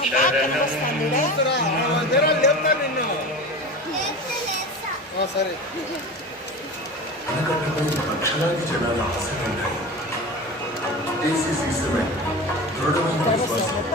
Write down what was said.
శరణం సరే కట్టుకుని లక్షలాది జనాల ఆశలు ఉంటాయి. దేశీ సిస్టమే దృఢమైన విశ్వాసం